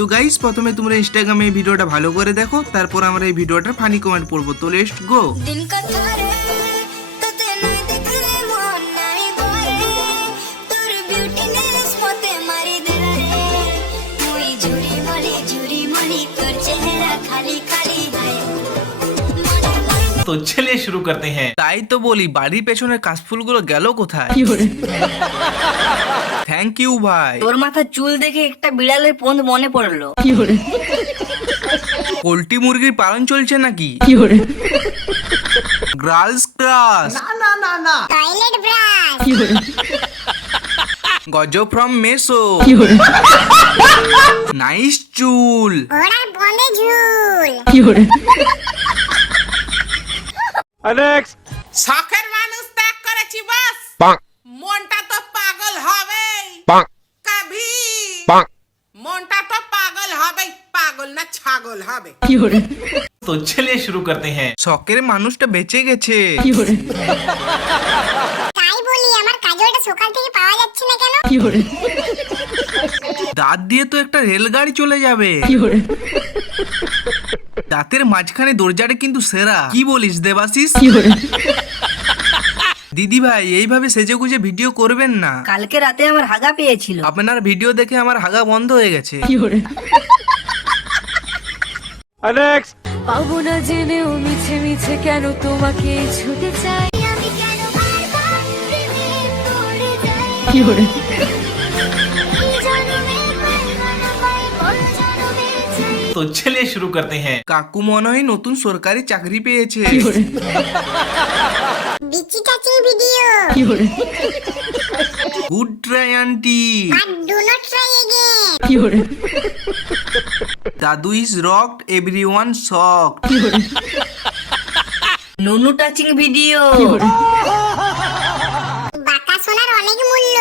তো গাইস প্রথমে তোমরা ইনস্টাগ্রামে এই ভিডিওটা ভালো করে দেখো, তারপর আমরা এই ভিডিওটার ফানি কমেন্ট পড়বো। তো লেটস গো। तो चलिए शुरू करते हैं। তাই তো বলি বাড়ির পেছনের কাশফুলগুলো গেল কোথায়? থ্যাংক ইউ ভাই। তোর মাথার চুল দেখে একটা বিড়ালের পোঁদ মনে পড়লো। পোল্ট্রি মুরগির পালন চলছে নাকি? গার্লস ক্রাশ, টয়লেট ব্রাশ, গজো ফ্রম মেসো, নাইস চুল, ঘোড়ার বনে ঝুল, শখের মানুষ ত্যাগ করেছি বাস, মনটা তো পাগল হবে কবি, মনটা তো পাগল হবে, পাগল না ছাগল হবে। तो चलिए शुरू करते हैं। শখের মানুষটা বেঁচে গেছে। তাই বলি আমার কাজলটা সকাল থেকে পাওয়া যাচ্ছে না কেন? দাঁত দিয়ে তো একটা রেলগাড়ি চলে যাবে। দাঁতের মাঝখানে দরজাটা কিন্তু সেরা। কি বলিস দেবাশিস? দিদি ভাই এইভাবে সেজেগুজে ভিডিও করবেন না। কালকে রাতে আমার হাগা পেয়েছিল। আপনার ভিডিও দেখে আমার হাগা বন্ধ হয়ে গেছে। পাবো না জেনেও মিছে মিছে কেন তোমাকে ছুটে চাই, আমি কেন বারবার প্রেমে পড়ে যাই? এই জন্মে পাইবো না পাই, পর জন্মে চাই। तो चलिए शुरू करते हैं। কাকু মনে হয় নতুন সরকারি চাকরি পেয়েছে। বিচি touching video, good try aunty, but do not try again. দাদু ইজ রকড, এভরিওয়ান শকড। নুনু টাচিং ভিডিও। বাঁকা সোনার অনেক মূল্য।